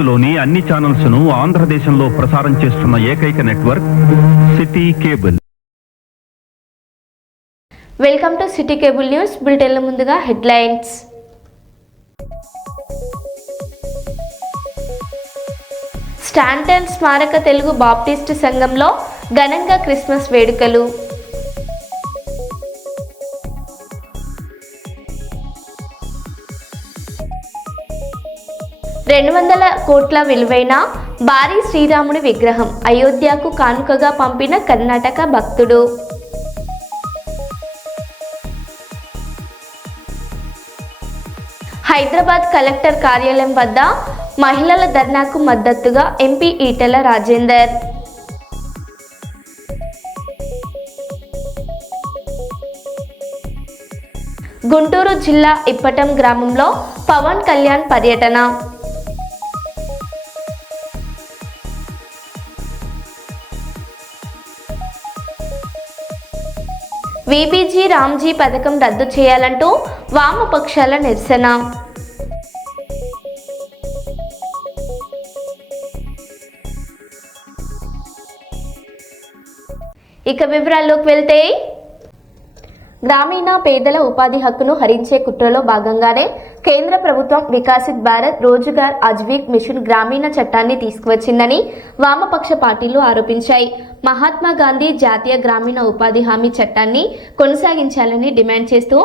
భారత్లోని అన్ని ఛానల్స్ ను ఆంధ్రదేశంలో ప్రసారం చేస్తున్న ఏకైక network city cable. Welcome to city cable news bulletin. ముందుగా హెడ్లైన్స్. స్టాంటన్ స్మారక తెలుగు బాప్టిస్ట్ సంఘంలో ఘనంగా క్రిస్మస్ వేడుకలు. $200 కోట్ల విలువైన భారీ శ్రీరాముడి విగ్రహం అయోధ్యకు కానుకగా పంపిన కర్ణాటక భక్తుడు. హైదరాబాద్ కలెక్టర్ కార్యాలయం వద్ద మహిళల ధర్నాకు మద్దతుగా ఎంపీ ఈటెల రాజేందర్. గుంటూరు జిల్లా ఇప్పటం గ్రామంలో పవన్ కళ్యాణ్ పర్యటన. వీబీజీ రామ్జీ పథకం రద్దు చేయాలంటూ వామపక్షాల నిరసన. ఇక వివరాల్లోకి వెళ్తే, గ్రామీణ పేదల ఉపాధి హక్కును హరించే కుట్రలో భాగంగానే కేంద్ర ప్రభుత్వం వికసిత్ భారత్ రోజ్గార్ ఆజీవిక మిషన్ గ్రామీణ చట్టాన్ని తీసుకువచ్చిందని వామపక్ష పార్టీలు ఆరోపించాయి. మహాత్మా గాంధీ జాతీయ గ్రామీణ ఉపాధి హామీ చట్టాన్ని కొనసాగించాలని డిమాండ్ చేస్తూ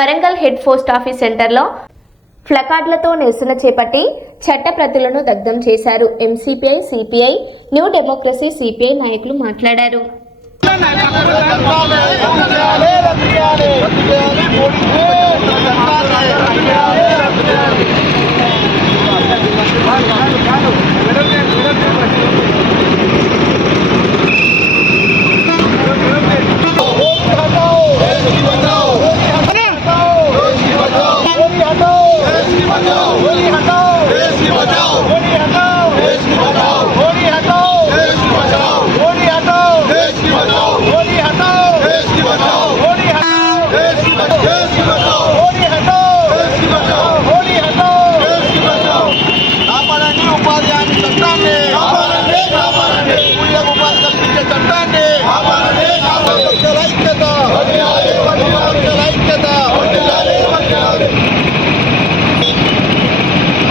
వరంగల్ హెడ్ పోస్ట్ ఆఫీస్ సెంటర్లో ప్లకార్డులతో నిరసన చేపట్టి చట్ట ప్రతులను దగ్ధం చేశారు. MCPI, CPI, new democracy, CPI నాయకులు మాట్లాడారు.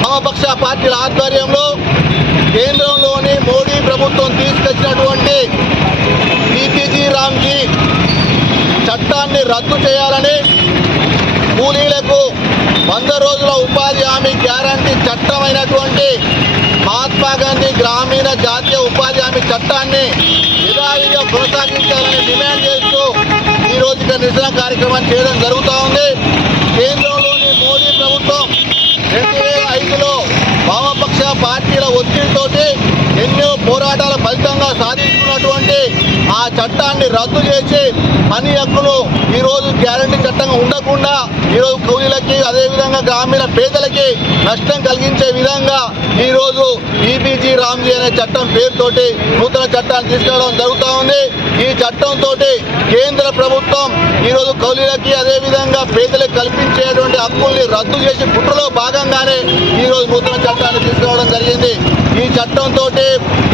వామపక్ష పార్టీల ఆధ్వర్యంలో కేంద్రంలోని మోడీ ప్రభుత్వం తీసుకొచ్చినటువంటి వీబీజీ రామ్జీ చట్టాన్ని రద్దు చేయాలని, కూలీలకు 100 రోజుల ఉపాధి హామీ గ్యారంటీ చట్టమైనటువంటి మహాత్మా గాంధీ గ్రామీణ జాతీయ ఉపాధి హామీ చట్టాన్ని యథావిధిగా కొనసాగించాలని డిమాండ్ చేస్తూ ఈరోజు నిరసన కార్యక్రమాన్ని చేయడం జరుగుతూ ఉంది. కేంద్రంలోని మోడీ ప్రభుత్వం 2005లో వామపక్ష పార్టీల ఒత్తిడితోటి ఎన్నో పోరాటాల ఫలితంగా సాధించుకున్నటువంటి ఆ చట్టాన్ని రద్దు చేసి పని హక్కును ఈరోజు గ్యారంటీ చట్టంగా ఉండకుండా ఈరోజు కూలీలకి, అదేవిధంగా గ్రామీణ పేదలకి నష్టం కలిగించే విధంగా ఈరోజు వీబీజీ రామ్జీ అనే చట్టం పేరుతోటి నూతన చట్టాన్ని తీసుకురావడం జరుగుతూ ఉంది. ఈ చట్టంతో కేంద్ర ప్రభుత్వం ఈరోజు కౌలీలకి, అదేవిధంగా పేదలకు కల్పించేటువంటి హక్కుల్ని రద్దు చేసి కుట్రలో భాగంగానే ఈరోజు నూతన చట్టాన్ని తీసుకురావడం జరిగింది. ఈ చట్టంతో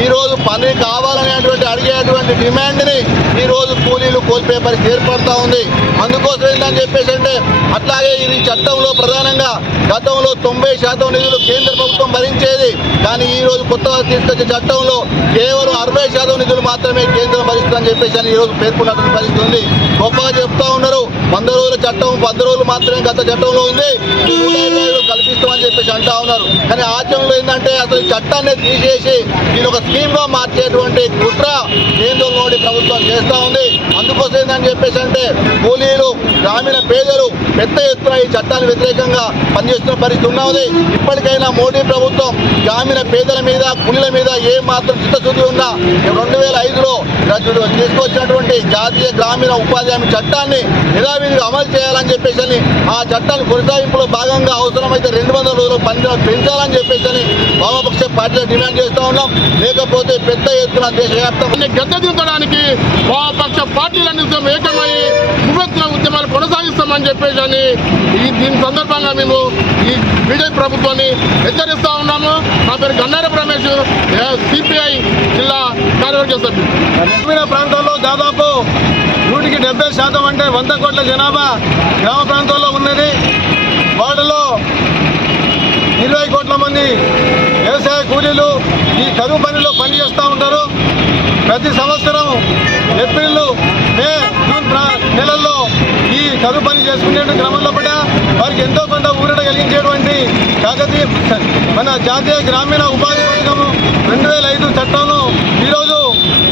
ఈరోజు పని కావాలనేటువంటి అడిగేటువంటి డిమాండ్ని ఈరోజు కూలీలు కోల్పోయే పరిస్థితి ఏర్పడుతూ ఉంది. అందుకోసం ఏంటని చెప్పేసి అంటే, అట్లాగే ఈ చట్టంలో ప్రధానంగా గతంలో 90% నిధులు కేంద్ర ప్రభుత్వం భరించేది. కానీ ఈరోజు కొత్తగా తీసుకొచ్చే చట్టంలో కేవలం 60% నిధులు మాత్రమే కేంద్రం భరిస్తుందని చెప్పేసి అని ఈరోజు పేర్కొన్నటువంటి పరిస్థితి ఉంది. గొప్పగా చెప్తా ఉన్నారు, 100 రోజుల చట్టం 100 రోజులు మాత్రమే గత చట్టంలో ఉంది, 120 రోజులు కల్పిస్తామని చెప్పేసి అంటా ఉన్నారు. కానీ ఆచరణలో ఏంటంటే అసలు ఈ చట్టాన్ని తీసేసి దీని ఒక స్కీమ్ గా మార్చేటువంటి కుట్ర కేంద్రంలోని ప్రభుత్వం చేస్తూ ఉంది. అందుకోసం ఏంటని చెప్పేసి అంటే, కూలీలు, గ్రామీణ పేదలు పెద్ద ఎత్తున ఈ చట్టానికి వ్యతిరేకంగా పనిచేస్తున్న పరిస్థితి ఉన్నది. ఇప్పటికైనా మోడీ ప్రభుత్వం గ్రామీణ పేదల మీద, కూలీల మీద ఏ మాత్రం చిత్తశుద్ధి ఉన్నా 2005లో తీసుకొచ్చినటువంటి జాతీయ గ్రామీణ ఉపాధి హామీ చట్టాన్ని యథావిధిగా అమలు చేయాలని చెప్పేసి ఆ చట్టాన్ని కొనసాగింపులో భాగంగా అవసరమైతే 200 రోజులు పెంచాలని చెప్పేసి వామపక్ష పార్టీలు డిమాండ్ చేస్తూ ఉన్నాం. లేకపోతే పెద్ద ఎత్తున దేశవ్యాప్తంగా గద్దెదించడానికి వామపక్ష పార్టీలన్నీ ఏకమై ఉద్యమాలు కొనసాగిస్తాం. చేస్తామని చెప్పేసి అని దీని సందర్భంగా మేము ఈ బీజేపీ ప్రభుత్వాన్ని హెచ్చరిస్తా ఉన్నాము. నా పేరు గన్నారపు రమేష్, సిపిఐ జిల్లా కార్యవర్గ సభ్యుడు. గ్రామీణ ప్రాంతాల్లో దాదాపు 70% అంటే 100 కోట్ల జనాభా గ్రామ ప్రాంతాల్లో ఉన్నది. వాటిలో 20 కోట్ల మంది వ్యవసాయ కూలీలు ఈ కరువు పనిలో పనిచేస్తూ ఉంటారు. ప్రతి సంవత్సరం ఏప్రిల్, మే, జూన్ నెలల్లో ఈ కరువు పని చేసుకునే క్రమంలో కూడా వారికి ఎంతో కొంత ఊరట కలిగించేటువంటి కాకతీయ మన జాతీయ గ్రామీణ ఉపాధి పథకం 2005 చట్టంను ఈరోజు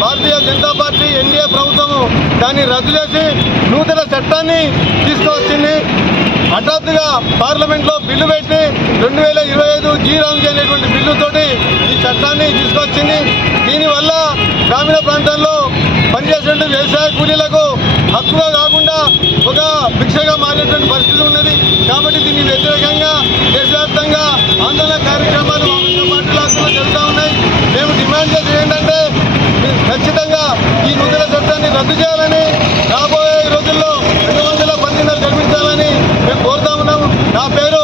భారతీయ జనతా పార్టీ ఎన్డీఏ ప్రభుత్వము దాన్ని రద్దు చేసి నూతన చట్టాన్ని తీసుకువచ్చింది. హఠాత్తుగా పార్లమెంట్లో బిల్లు పెట్టి 2025 జీరాంజీ అనేటువంటి బిల్లుతోటి ఈ చట్టాన్ని తీసుకొచ్చింది. దీనివల్ల గ్రామీణ ప్రాంతాల్లో పనిచేసే వ్యవసాయ కూలీలకు హక్కుగా కాకుండా ఒక భిక్షగా మారేటువంటి పరిస్థితి ఉన్నది. కాబట్టి దీన్ని వ్యతిరేకంగా దేశవ్యాప్తంగా ఆందోళన కార్యక్రమాలు పార్టీలో జరుగుతూ ఉన్నాయి. మేము డిమాండ్ చేసి ఏంటంటే ఖచ్చితంగా ఈ నూతన చట్టాన్ని రద్దు చేయాలని, రాబోయే రోజుల్లో 200 బందీలు కల్పించాలని మేము కోరుతా ఉన్నాము. నా పేరు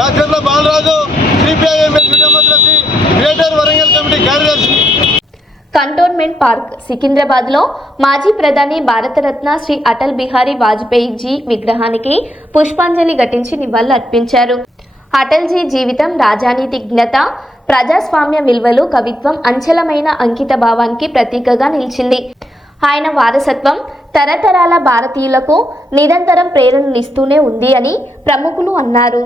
Racharla Balaraju, CPI democracy greater Warangal committee కార్యదర్శి. కంటోన్మెంట్ పార్క్ సికింద్రాబాద్ లో మాజీ ప్రధాని భారతరత్న శ్రీ అటల్ బిహారీ వాజ్పేయి జీ విగ్రహానికి పుష్పాంజలి ఘటించి నివాళులు అర్పించారు. అటల్జీ జీవితం, రాజనీతిజ్ఞత, ప్రజాస్వామ్య విలువలు, కవిత్వం అంచలమైన అంకిత భావానికి ప్రతీకగా నిలిచింది. ఆయన వారసత్వం తరతరాల భారతీయులకు నిరంతరం ప్రేరణనిస్తూనే ఉంది అని ప్రముఖులు అన్నారు.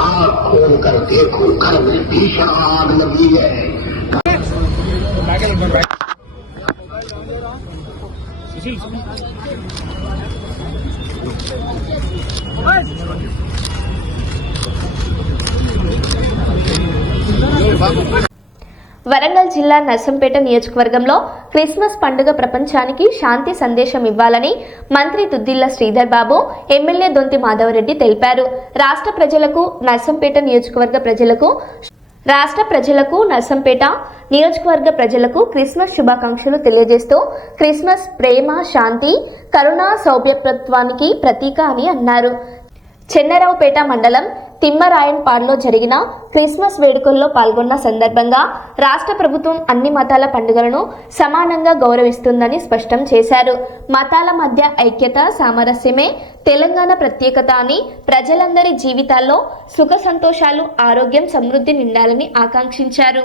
आप खोल कर देखो, घर में भीषण आग लगी है. వరంగల్ జిల్లా నర్సంపేట నియోజకవర్గంలో క్రిస్మస్ పండుగ ప్రపంచానికి శాంతి సందేశం ఇవ్వాలని మంత్రి దుద్దిళ్ల శ్రీధర్ బాబు, ఎమ్మెల్యే దొంతి మాధవరెడ్డి తెలిపారు. రాష్ట్ర ప్రజలకు నర్సంపేట నియోజకవర్గ ప్రజలకు క్రిస్మస్ శుభాకాంక్షలు తెలియజేస్తూ క్రిస్మస్ ప్రేమ, శాంతి, కరుణ, సౌభ్యత్వానికి ప్రతీక అని అన్నారు. చెన్నరావుపేట మండలం తిమ్మరాయన్పాడులో జరిగిన క్రిస్మస్ వేడుకల్లో పాల్గొన్న సందర్భంగా రాష్ట్ర ప్రభుత్వం అన్ని మతాల పండుగలను సమానంగా గౌరవిస్తుందని స్పష్టం చేశారు. మతాల మధ్య ఐక్యత, సామరస్యమే తెలంగాణ ప్రత్యేకత అని, ప్రజలందరి జీవితాల్లో సుఖ సంతోషాలు, ఆరోగ్యం, సమృద్ధి నిండాలని ఆకాంక్షించారు.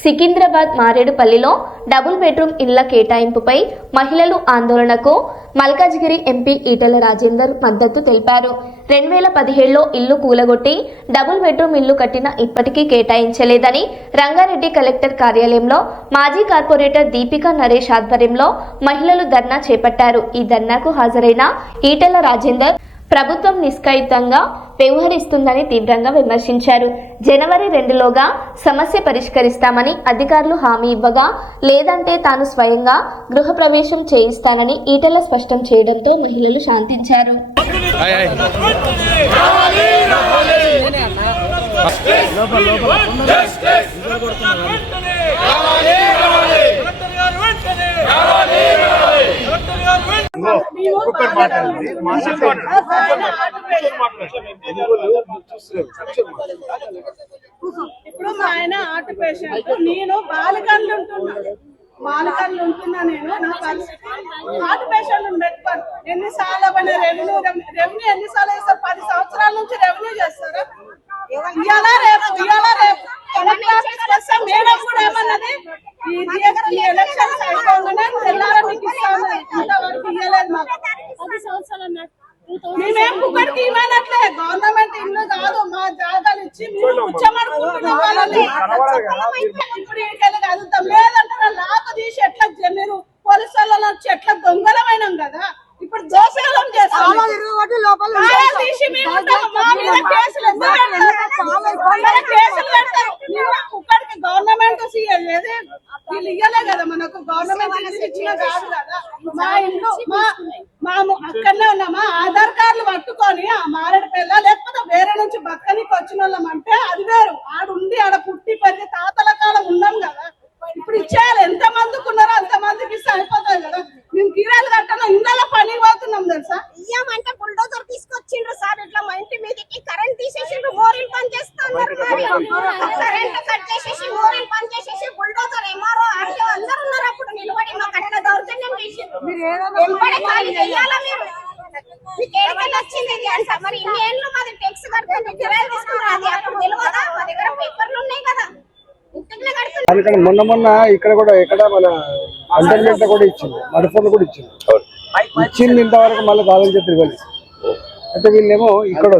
సికింద్రాబాద్ మారేడుపల్లిలో డబుల్ బెడ్రూమ్ ఇళ్ల కేటాయింపుపై మహిళలు ఆందోళనకు మల్కాజ్గిరి ఎంపీ ఈటెల రాజేందర్ మద్దతు తెలిపారు. 2017లో ఇల్లు కూలగొట్టి డబుల్ బెడ్రూమ్ ఇల్లు కట్టిన ఇప్పటికీ కేటాయించలేదని రంగారెడ్డి కలెక్టర్ కార్యాలయంలో మాజీ కార్పొరేటర్ దీపికా నరేష్ ఆధ్వర్యంలో మహిళలు ధర్నా చేపట్టారు. ఈ ధర్నాకు హాజరైన ఈటెల రాజేందర్ ప్రభుత్వం నిష్కయుక్తంగా వ్యవహరిస్తుందని తీవ్రంగా విమర్శించారు. జనవరి 2లోగా సమస్య పరిష్కరిస్తామని అధికారులు హామీ ఇవ్వగా, లేదంటే తాను స్వయంగా గృహప్రవేశం చేయిస్తానని ఈటెల స్పష్టం చేయడంతో మహిళలు శాంతించారు. ఇప్పుడు మా ఆయన హార్ట్ పేషెంట్, నేను బాలికల్లో ఉంటున్నా. మానకర్లు ఉంటున్నా నేను. నా పరిస్థితి హార్ట్ పేషెంట్ పెట్టుకోరు. ఎన్నిసార్లు రెవెన్యూ ఎన్నిసార్లు చేస్తారు? 10 సంవత్సరాల నుంచి రెవెన్యూ చేస్తారా? ఇవాళ రేపు కలెక్టర్ ఆఫీస్కి వస్తాం. మేడం కూడా ఏమన్నది, ఈ ఎలక్షన్స్ అయిపోగానే తెల్లారా మీకు ఇస్తాను, ఇంతవరకు ఇవ్వలేదు మాకు. 10 సంవత్సరాలు అన్నట్టు మేమేం కుక్కడికి ఇవ్వనట్లే, గవర్నమెంట్ ఇల్లు కాదు, మా జాగాలు ఇచ్చి మీరు కూర్చోమనుకుంటున్నాం వాళ్ళని. ఇప్పుడు ఇంకెళ్ళి కదులుతాం లేదంటారా? లాక్ తీసి ఎట్లా మీరు పోలీసు వాళ్ళ ఎట్లా దొంగలమైనాం కదా, ఇప్పుడు దోషాలం చేస్తాం. తీసి మేము ఉంటాము. మా మీద కేసులు కేసులు పెడతారు. కుక్కడికి గవర్నమెంట్ వీళ్ళు ఇయ్యలే కదా మనకు, గవర్నమెంట్ ఇచ్చిన కాదు కదా. మా ఇంట్లో మేము అక్కడనే ఉన్నామా, ఆధార్ కార్డులు పట్టుకొని ఆ మారేడుపల్లి లేకపోతే వేరే నుంచి బక్కనికి వచ్చిన వాళ్ళం అంటే అది వేరు. ఆడుండి ఆడ పుట్టి పెరిగి తాతల కాలం ఉన్నాం కదా. ఇప్పుడు ఇచ్చేయాలి, ఎంత మందికి ఉన్నారో అంత మందికి ఇస్తే అయిపోతాయి కదా. మేము కిరాయిలు కట్టాలి, ఇందులో పని పోతున్నాం తెలుసా. ఇయ్యమంటే బుల్డోజర్ తీసుకొచ్చిండ్రు సార్, ఇట్లా మా ఇంటి మీదకి కరెంట్ తీసేసిండ్రు, మోరీలు పని చేస్తున్నారు. కరెంట్ కట్ చేసేసి మోరీలు పని చేసేసి బుల్డోజర్ ఎంఆర్ఓ ఆర్టీఓ అందరు ఉన్నారు అప్పుడు నిలబడి మాకు అట్లా దౌర్జన్యం చేసిండ్రు. ఎంబడే ఖాళీ చేయాలా మీరు? మీకు ఏడికెళ్ళి వచ్చింది ఇది అంట. మరి ఇన్ని ఏళ్ళు మాది టెక్స్ కడుతుంది, కిరాయిలు తీసుకున్నారు. అది అప్పుడు తెలియదా? మా దగ్గర పేపర్లు ఉన్నాయి కదా, ఇంటికి కడుతుంది. మొన్న ఇక్కడ కూడా మన కంటైన్మెంట్ కూడా ఇచ్చింది, మడఫోన్ కూడా ఇచ్చింది ఇంతవరకు మళ్ళీ కాలం చెప్పి ఇవ్వాలి. అయితే వీళ్ళేమో ఇక్కడ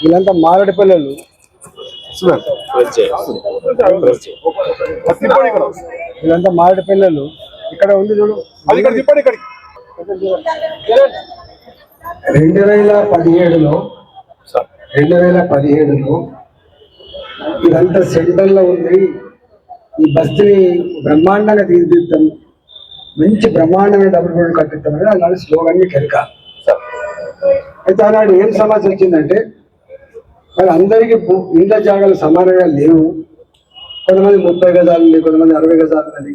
వీళ్ళంతా మారడిపల్లెలు, వీళ్ళంతా మారడిపల్లెలు. ఇక్కడ ఉంది చూడు 2017లో ఇదంతా సెంటర్ లో ఉంది. ఈ బస్తీని బ్రహ్మాండంగా తీర్చిదిద్దాం, మంచి బ్రహ్మాండమైన డబుల్ బెడ్రూమ్ కట్టిద్దామని అలాంటి స్లోగన్ కెరక. అయితే ఆనాడు ఏం సమస్య వచ్చిందంటే, మరి అందరికీ ఇండ్ల జాగాలు సమానంగా లేవు. కొంతమంది 30 గజాలు ఉన్నాయి, కొంతమంది 60 గజాలు ఉన్నది,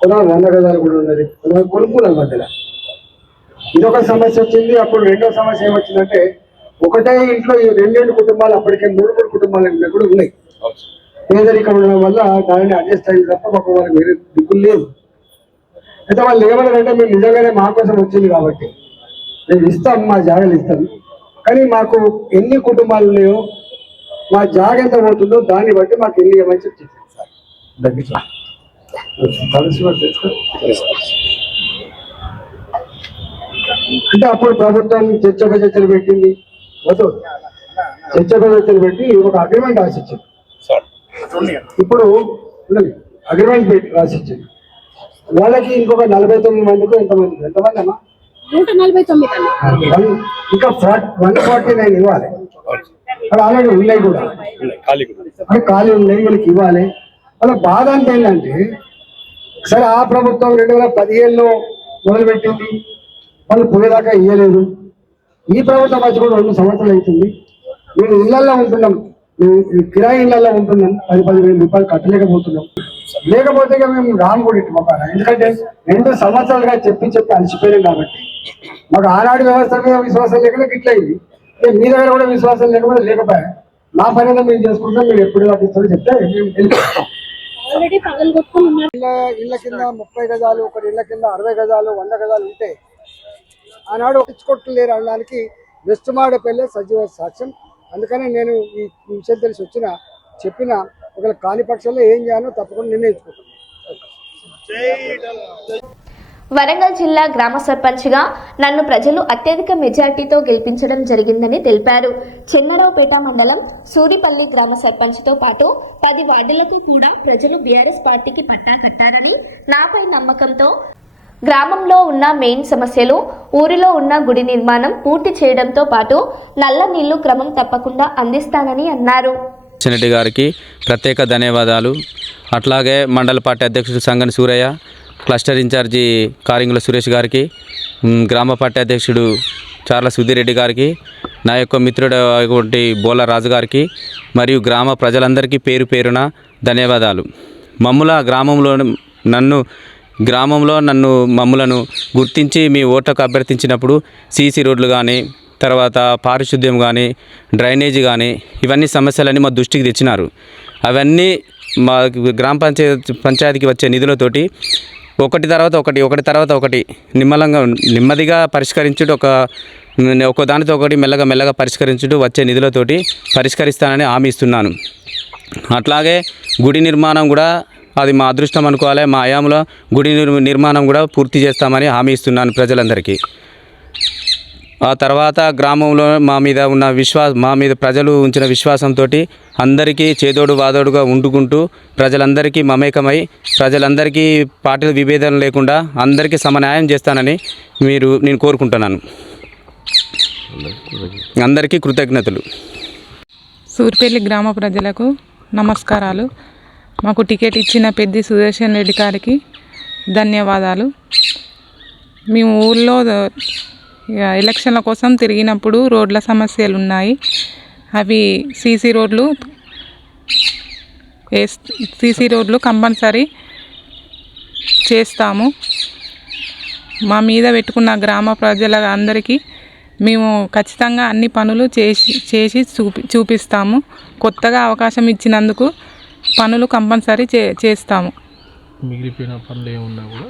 కొంతమంది 100 గజాలు కూడా ఉన్నది, కొంతమంది కొనుక్కున్నారు మధ్యలో. ఇదొక సమస్య వచ్చింది. అప్పుడు రెండో సమస్య ఏమొచ్చిందంటే, ఒకటే ఇంట్లో ఈ 2 కుటుంబాలు, అప్పటికే 3 కుటుంబాలు కూడా ఉన్నాయి. పేదరికం ఉండడం వల్ల దానిని అడ్జస్ట్ అయ్యింది తప్ప మాకు వాళ్ళకి వేరే దిక్కులు లేవు. అయితే వాళ్ళు ఏమన్నారంటే, మేము నిజంగానే మా కోసం వచ్చింది కాబట్టి మేము ఇస్తాం, మా జాగాలు ఇస్తాం, కానీ మాకు ఎన్ని కుటుంబాలు ఉన్నాయో మా జాగ ఎంత పోతుందో దాన్ని బట్టి మాకు ఎన్ని ఇవ్వమని చెప్పి అంటే అప్పుడు ప్రభుత్వం చర్చలు పెట్టింది, చర్చలు పెట్టి ఒక అగ్రిమెంట్ రాసిచ్చింది. ఇప్పుడు అగ్రిమెంట్ పెట్టి రాసిచ్చింది. వాళ్ళకి ఇంకొక 49 మందికి ఎంతమంది అమ్మా? 149 ఇంకా 149 ఇవ్వాలి. అక్కడ ఆల్రెడీ ఉన్నాయి కూడా, అంటే ఖాళీ ఉన్నాయి, వీళ్ళకి ఇవ్వాలి. వాళ్ళ బాధ అంటే ఏంటంటే, సరే ఆ ప్రభుత్వం 2015లో మొదలుపెట్టింది, వాళ్ళు పోయేదాకా ఇవ్వలేదు. ఈ ప్రభుత్వం వచ్చి కూడా 2 సంవత్సరాలు అవుతుంది. మేము ఇళ్లలో ఉంటున్నాం, కిరాయి ఇళ్లలో ఉంటున్నాం, 10,000 రూపాయలు కట్టలేకపోతున్నాం. లేకపోతే మేము రాము కూడా ఇటు మొక్క. ఎందుకంటే 2 సంవత్సరాలుగా చెప్పి అలసిపోయాం కాబట్టి మాకు ఆనాడు వ్యవస్థ మీద విశ్వాసం లేకుండా ఇట్లయింది. మీ దగ్గర కూడా విశ్వాసం లేకపోయా నా పని మేము చేసుకుంటాం, మీరు ఎప్పుడు పట్టిస్తారో చెప్తే ఇళ్ళ కింద 30 గజాలు, ఒకరి ఇళ్ళ కింద 60 గజాలు 100 గజాలు ఉంటే ఆనాడు ఇచ్చుకోట్లు లేరు అనడానికి వెస్ట్ మారేడుపల్లి సజీవ సాక్ష్యం. అందుకని నేను ఈ విషయం తెలిసి చెప్పిన ఒకవేళ కాని పక్షంలో ఏం చేయాలో తప్పకుండా నిర్ణయించుకుంటాను. వరంగల్ జిల్లా గ్రామ సర్పంచ్గా నన్ను ప్రజలు అత్యధిక మెజార్టీతో గెలిపించడం జరిగిందని తెలిపారు. చెన్నరావుపేట మండలం సూరిపల్లి గ్రామ సర్పంచ్తో పాటు 10 వార్డులకు కూడా ప్రజలు బీఆర్ఎస్ పార్టీకి పట్టా కట్టారని, నాపై నమ్మకంతో గ్రామంలో ఉన్న మెయిన్ సమస్యలు, ఊరిలో ఉన్న గుడి నిర్మాణం పూర్తి చేయడంతో పాటు నల్ల నీళ్లు క్రమం తప్పకుండా అందిస్తానని అన్నారు. రెడ్డి గారికి ప్రత్యేక ధన్యవాదాలు. అట్లాగే మండల పార్టీ అధ్యక్షుడు సంగని సూరయ్య, క్లస్టర్ ఇన్ఛార్జి కారింగుల సురేష్ గారికి, గ్రామ పార్టీ అధ్యక్షుడు చార్ల సుధీరెడ్డి గారికి, నా యొక్క మిత్రుడు బోల రాజు గారికి మరియు గ్రామ ప్రజలందరికీ పేరు పేరున ధన్యవాదాలు. మమ్మలను గుర్తించి మీ ఓట్లకు అభ్యర్థించినప్పుడు సీసీ రోడ్లు కానీ, తర్వాత పారిశుద్ధ్యం కానీ, డ్రైనేజీ కానీ, ఇవన్నీ సమస్యలన్నీ మా దృష్టికి తెచ్చినారు. అవన్నీ మా గ్రామ పంచాయతీకి వచ్చే నిధులతోటి ఒకటి తర్వాత ఒకటి నెమ్మదిగా పరిష్కరించుడు ఒక దానితో ఒకటి మెల్లగా పరిష్కరించుడు వచ్చే నిధులతోటి పరిష్కరిస్తానని హామీ ఇస్తున్నాను. అట్లాగే గుడి నిర్మాణం కూడా అది మా అదృష్టం అనుకోవాలి. మా హయాంలో గుడి నిర్మాణం కూడా పూర్తి చేస్తామని హామీ ఇస్తున్నాను ప్రజలందరికీ. ఆ తర్వాత గ్రామంలో మా మీద ప్రజలు ఉంచిన విశ్వాసంతో అందరికీ చేదోడు వాదోడుగా ఉండుకుంటూ ప్రజలందరికీ మమేకమై ప్రజలందరికీ పార్టీల విభేదం లేకుండా అందరికీ సమన్యాయం చేస్తానని నేను కోరుకుంటున్నాను. అందరికీ కృతజ్ఞతలు. సూర్పేల్లి గ్రామ ప్రజలకు నమస్కారాలు. మాకు టికెట్ ఇచ్చిన పెద్ది సుదర్శన్ రెడ్డి గారికి ధన్యవాదాలు. మేము ఊళ్ళో ఎలక్షన్ల కోసం తిరిగినప్పుడు రోడ్ల సమస్యలు ఉన్నాయి. అవి సీసీ రోడ్లు కంపల్సరీ చేస్తాము. మా మీద పెట్టుకున్న గ్రామ ప్రజల అందరికీ మేము ఖచ్చితంగా అన్ని పనులు చేసి చూపిస్తాము. కొత్తగా అవకాశం ఇచ్చినందుకు పనులు కంపల్సరీ చేస్తాము. మిగిలిపోయిన పనులు ఏమున్నా కూడా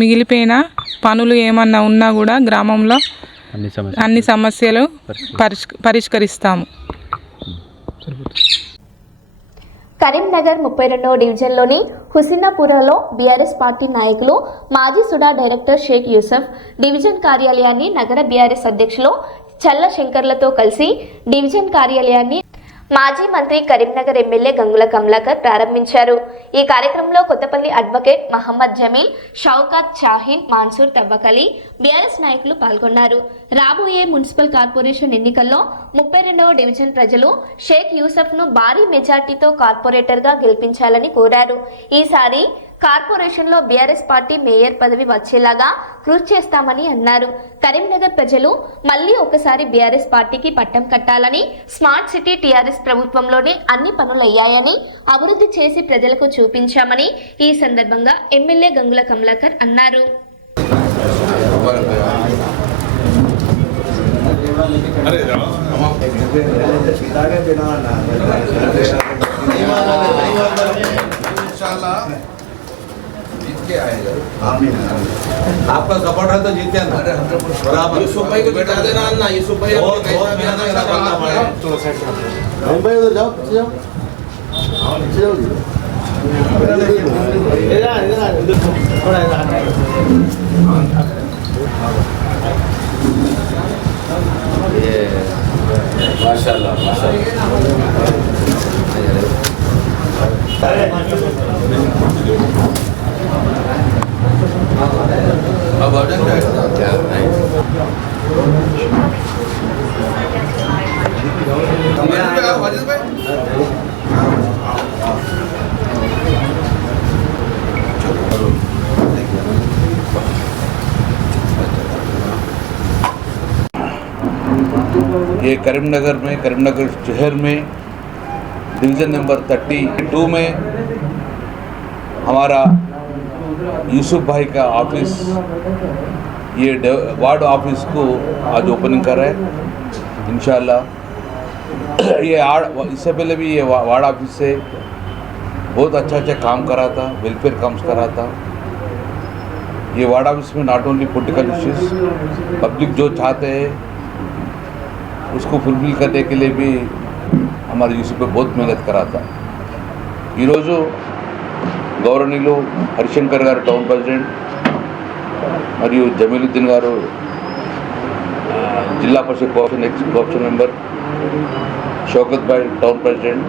మిగిలిపోయిన పనులు ఏమన్నా ఉన్నా కూడా గ్రామంలో అన్ని సమస్యలు పరిష్కరిస్తాము. కరీంనగర్ 32వ డివిజన్లోని హుసినాపురలో బీఆర్ఎస్ పార్టీ నాయకులు మాజీ సుడా డైరెక్టర్ షేక్ యూసఫ్ డివిజన్ కార్యాలయాన్ని నగర బీఆర్ఎస్ అధ్యక్షులు చల్ల శంకర్లతో కలిసి డివిజన్ కార్యాలయాన్ని మాజీ మంత్రి కరీంనగర్ ఎమ్మెల్యే గంగుల కమలాకర్ ప్రారంభించారు. ఈ కార్యక్రమంలో Kothapalli advocate Mohammed Jameel, Shaukat, Shaheen, Mansour, తవ్వకలి BRS నాయకులు పాల్గొన్నారు. రాబోయే మున్సిపల్ కార్పొరేషన్ ఎన్నికల్లో 32వ డివిజన్ ప్రజలు షేక్ యూసఫ్ను భారీ మెజార్టీతో కార్పొరేటర్గా గెలిపించాలని కోరారు. ఈసారి కార్పొరేషన్లో బీఆర్ఎస్ పార్టీ మేయర్ పదవి వచ్చేలాగా కృషి చేస్తామని అన్నారు. కరీంనగర్ ప్రజలు మళ్లీ ఒకసారి బీఆర్ఎస్ పార్టీకి పట్టం కట్టాలని, స్మార్ట్ సిటీ టీఆర్ఎస్ ప్రభుత్వంలోనే అన్ని పనులయ్యాయని, అభివృద్ధి చేసి ప్రజలకు చూపించామని ఈ సందర్భంగా ఎమ్మెల్యే గంగుల కమలాకర్ అన్నారు. आपका सपोर्ट है तो जीते हैं। बराबर यूसुफ भाई को जिता देना ना, यूसुफ भाई भाई उधर जाओ माशाल्लाह अब क्या ये करीमनगर शहर में डिवीज़न नंबर 32 में हमारा यूसुफ भाई का ऑफिस, ये वार्ड ऑफिस को आज ओपनिंग कर रहे हैं इंशाल्लाह। ये इससे पहले भी ये वार्ड ऑफिस से बहुत अच्छा काम करा था, वेलफेयर काम्स करा था। ये वार्ड ऑफिस में not only political issues, public जो चाहते हैं उसको फुलफिल करने के लिए भी हमारे यूसुफ पे बहुत मेहनत करा था। ఈరోజు గౌరవనీయులు హరిశంకర్ గారు టౌన్ ప్రెసిడెంట్ మరియు జమీలుద్దీన్ గారు జిల్లా పరిషత్ కోఆప్షన్ మెంబర్, शौकत भाई टाउन प्रेसिडेंट,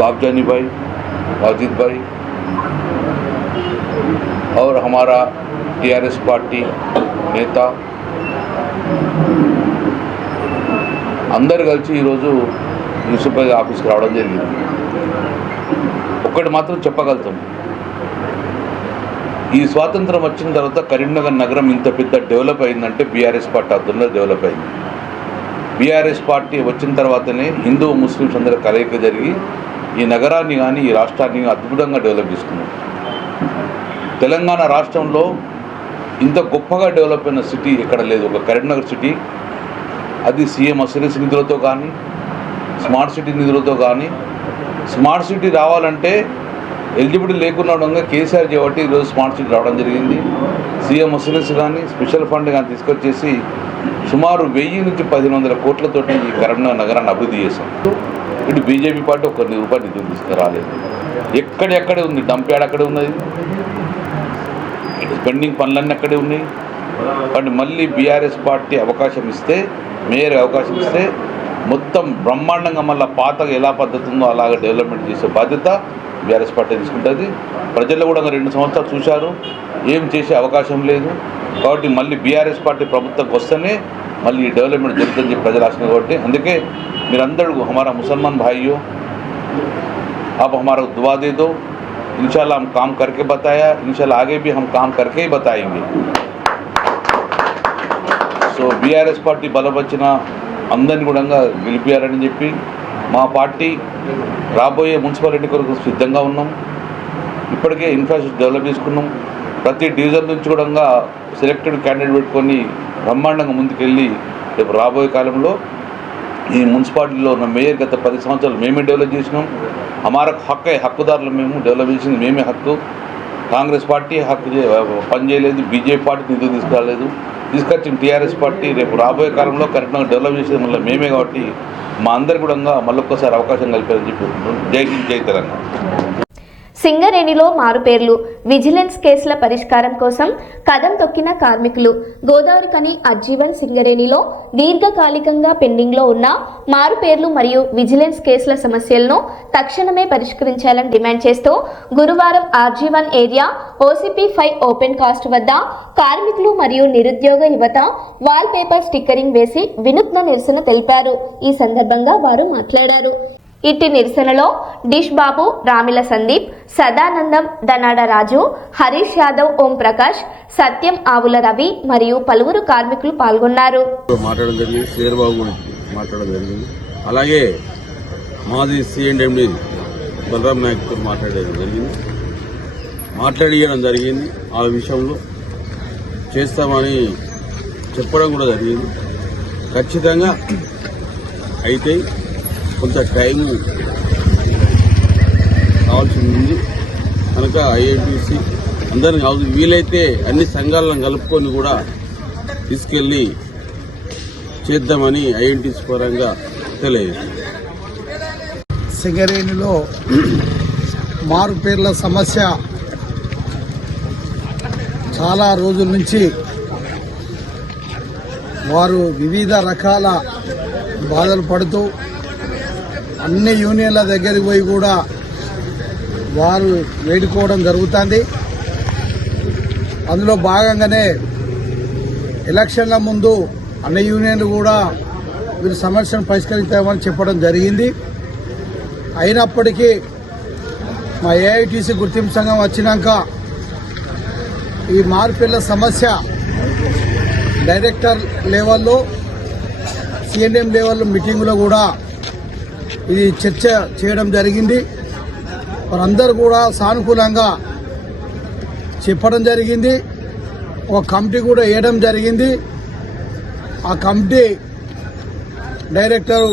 बाबजानी भाई, वाजिद भाई और हमारा टीआरएस पार्टी नेता అందరు కలిసి ఈరోజు యూసుఫ్ భాయ్ ఆఫీస్కి రావడం జరిగింది. ఒక్కటి మాత్రం చెప్పగలుగుతాం, ఈ స్వాతంత్రం వచ్చిన తర్వాత కరీంనగర్ నగరం ఇంత పెద్ద డెవలప్ అయిందంటే బీఆర్ఎస్ పార్టీ ఆధ్వర్యంలో డెవలప్ అయింది. బీఆర్ఎస్ పార్టీ వచ్చిన తర్వాతనే హిందూ ముస్లిమ్స్ అందరూ కలయిక జరిగి ఈ నగరాన్ని కానీ ఈ రాష్ట్రాన్ని అద్భుతంగా డెవలప్ చేసుకున్నాం. తెలంగాణ రాష్ట్రంలో ఇంత గొప్పగా డెవలప్ అయిన సిటీ ఎక్కడ లేదు. ఒక కరీంనగర్ సిటీ అది సీఎం అసెన్స్ నిధులతో కానీ స్మార్ట్ సిటీ నిధులతో కానీ. స్మార్ట్ సిటీ రావాలంటే ఎలిజిబిలిటీ లేకుండా కేసీఆర్ చేయబట్టి ఈరోజు స్మార్ట్ సిటీ రావడం జరిగింది. సీఎం అసెన్స్ కానీ స్పెషల్ ఫండ్ కానీ తీసుకొచ్చేసి సుమారు 1000 నుంచి 1500 కోట్లతోటి ఈ కరీంనగర్ నగరాన్ని అభివృద్ధి చేశాం. ఇటు బీజేపీ పార్టీ ఒక్క రూపాయి నిధులు తీసుకురాలేదు. ఎక్కడెక్కడే ఉంది, డంప్ యార్డ్ అక్కడే ఉన్నది, పెండింగ్ పనులన్నీ అక్కడే ఉన్నాయి. కానీ మళ్ళీ బీఆర్ఎస్ పార్టీ అవకాశం ఇస్తే, మేయర్ అవకాశం ఇస్తే మొత్తం బ్రహ్మాండంగా మళ్ళీ పాతగా ఎలా పద్ధతి ఉందో అలాగే డెవలప్మెంట్ చేసే బాధ్యత బీఆర్ఎస్ పార్టీ తీసుకుంటుంది. ప్రజలు కూడా 2 సంవత్సరాలు చూశారు, ఏం చేసే అవకాశం లేదు. కాబట్టి మళ్ళీ బీఆర్ఎస్ పార్టీ ప్రభుత్వంకి వస్తేనే మళ్ళీ ఈ డెవలప్మెంట్ జరుగుతుందని చెప్పి ప్రజలు ఆశించారు. కాబట్టి అందుకే మీరందరూ हमारा मुसलमान भाइयों, आप हमारा दुआ दे दो, इंशाल्लाह हम काम करके बताया, इंशाल्लाह आगे भी हम काम करके ही बताएंगे. సో బీఆర్ఎస్ పార్టీ బలపరిచిన అందరినీ కూడా గెలిపారని చెప్పి మా పార్టీ రాబోయే మున్సిపాలిటీ కొరకు సిద్ధంగా ఉన్నాం. ఇప్పటికే ఇన్ఫ్రాస్ట్రక్చర్ డెవలప్ చేసుకున్నాం. ప్రతి డివిజన్ నుంచి కూడా సెలెక్టెడ్ క్యాండిడేట్ పెట్టుకొని బ్రహ్మాండంగా ముందుకెళ్ళి రేపు రాబోయే కాలంలో ఈ మున్సిపాలిటీలో ఉన్న మేయర్ గత 10 సంవత్సరాలు మేమే డెవలప్ చేసినాం. హమారా హక్కు, హక్కుదారులు మేము, డెవలప్ చేసింది మేమే హక్కు. కాంగ్రెస్ పార్టీ హక్కు పనిచేయలేదు, బీజేపీ పార్టీ నిధులు తీసుకురాలేదు. తీసుకొచ్చిన టీఆర్ఎస్ పార్టీ రేపు రాబోయే కాలంలో కరెక్ట్గా డెవలప్ చేసేది మళ్ళీ మేమే. కాబట్టి మా అందరు కూడా మళ్ళొక్కసారి అవకాశం కలిపారని చెప్పి జై హింద్, జై తెలంగాణ. సింగరేణిలో మారుపేర్లు, విజిలెన్స్ కేసుల పరిష్కారం కోసం కదం తొక్కిన కార్మికులు. గోదావరి కని అజ్జీవన్ సింగరేణిలో దీర్ఘకాలికంగా పెండింగ్లో ఉన్న మారుపేర్లు మరియు విజిలెన్స్ కేసుల సమస్యలను తక్షణమే పరిష్కరించాలని డిమాండ్ చేస్తూ గురువారం RG one area OCP 5 open cast వద్ద కార్మికులు మరియు నిరుద్యోగ యువత వాల్ పేపర్ స్టిక్కరింగ్ వేసి వినూత్న నిరసన తెలిపారు. ఈ సందర్భంగా వారు మాట్లాడారు. ఇట్టి నిరసనలో డిష్ బాబు, రామిల సందీప్, సదానందం, దనాడ రాజు, హరీష్ యాదవ్, ఓం ప్రకాష్, సత్యం, ఆవుల రవి మరియు పలువురు కార్మికులు పాల్గొన్నారు. మాట్లాడడం జరిగింది, శేర్బాబు గురించి మాట్లాడడం జరిగింది. అలాగే మాజీ సిఎండి బలరాం నాయక్తో మాట్లాడడం జరిగింది. ఆ విషయంలో చేస్తామని చెప్పడం కూడా జరిగింది. ఖచ్చితంగా అయితే కొంత టైం కావాల్సి ఉంది కనుక ఐఐటీసీ అందరిని వీలైతే అన్ని సంఘాలను కలుపుకొని కూడా తీసుకెళ్లి చేద్దామని ఐఎన్టీసీ పరంగా తెలియజేస్తుంది. సింగరేణిలో మారు పేర్ల సమస్య చాలా రోజుల నుంచి వారు వివిధ రకాల బాధలు పడుతూ అన్ని యూనియన్ల దగ్గరికి పోయి కూడా వారు వేడుకోవడం జరుగుతుంది. అందులో భాగంగానే ఎలక్షన్ల ముందు అన్ని యూనియన్లు కూడా వీరి సమస్యను పరిష్కరిస్తామని చెప్పడం జరిగింది. అయినప్పటికీ మా ఏఐటీసీ గుర్తింపు సంఘం వచ్చినాక ఈ మార్పిళ్ల సమస్య డైరెక్టర్ లెవెల్లో, సిఎండిఎం లెవెల్లో మీటింగులో కూడా ఇది చర్చ చేయడం జరిగింది. వారందరూ కూడా సానుకూలంగా చెప్పడం జరిగింది. ఒక కమిటీ కూడా వేయడం జరిగింది. ఆ కమిటీ డైరెక్టర్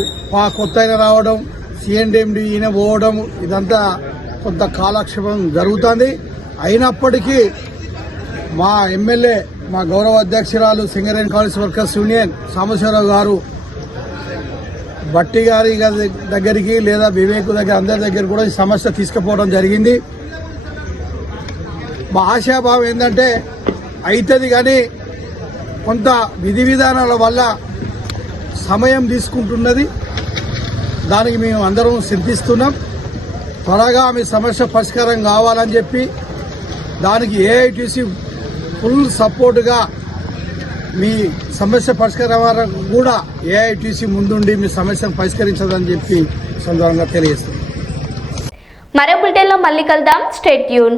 కొత్త ఆయన రావడం, సిఎండిఎండి ఈయన పోవడం, ఇదంతా కొంత కాలక్షేపం జరుగుతుంది. అయినప్పటికీ మా ఎమ్మెల్యే, మా గౌరవ అధ్యక్షురాలు Singareni college workers union Sambasivarao గారు బట్టి గారి దగ్గరికి లేదా వివేక్ దగ్గర అందరి దగ్గర కూడా ఈ సమస్య తీసుకుపోవడం జరిగింది. మా ఆశాభావం ఏంటంటే అవుతుంది, కానీ కొంత విధి విధానాల వల్ల సమయం తీసుకుంటున్నది. దానికి మేము అందరం చింతిస్తున్నాం. త్వరగా మీ సమస్య పరిష్కారం కావాలని చెప్పి దానికి ఏఐటీసీ ఫుల్ సపోర్టుగా మీ సమస్య పరిష్కారం కూడా ఏఐటీసీ ముందుండి మీ సమస్యను పరిష్కరించదని చెప్పి సందర్భంగా తెలియజేస్తుంది. మరో బులెటిన్లో మళ్ళీ కలుద్దాం. Stay tune.